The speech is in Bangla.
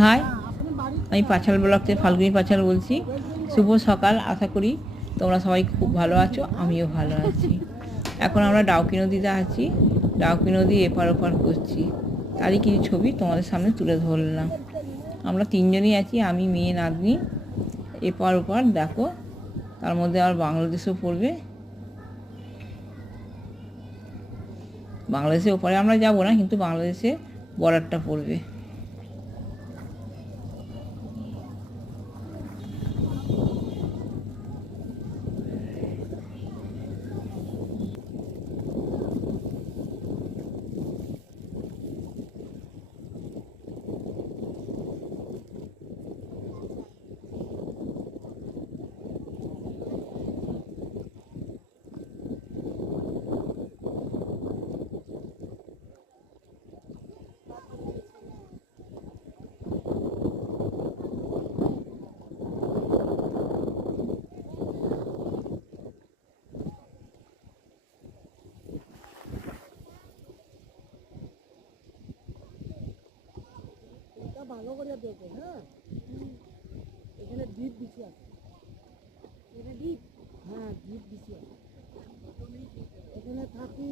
হাই, আমি পাঁচাল ব্লক থেকে ফাল্গুনি পাঁচাল বলছি। শুভ সকাল, আশা করি তোমরা সবাই খুব ভালো আছো, আমিও ভালো আছি। এখন আমরা ডাউকি নদীতে আছি, ডাউকি নদী এপার ওপার করছি, তারই কিছু ছবি তোমাদের সামনে তুলে ধরলাম। আমরা তিনজনই আছি, আমি, মেয়ে, নাতনি। এপার ওপার দেখো, তার মধ্যে আর বাংলাদেশও পড়বে। বাংলাদেশের ওপারে আমরা যাব না, কিন্তু বাংলাদেশে বর্ডারটা পড়বে। ভালো করে দেখো, হ্যাঁ। এখানে দ্বীপ বেশি আছে। এটা দ্বীপ? হ্যাঁ, দ্বীপ বেশি আছে। এখানে থাকি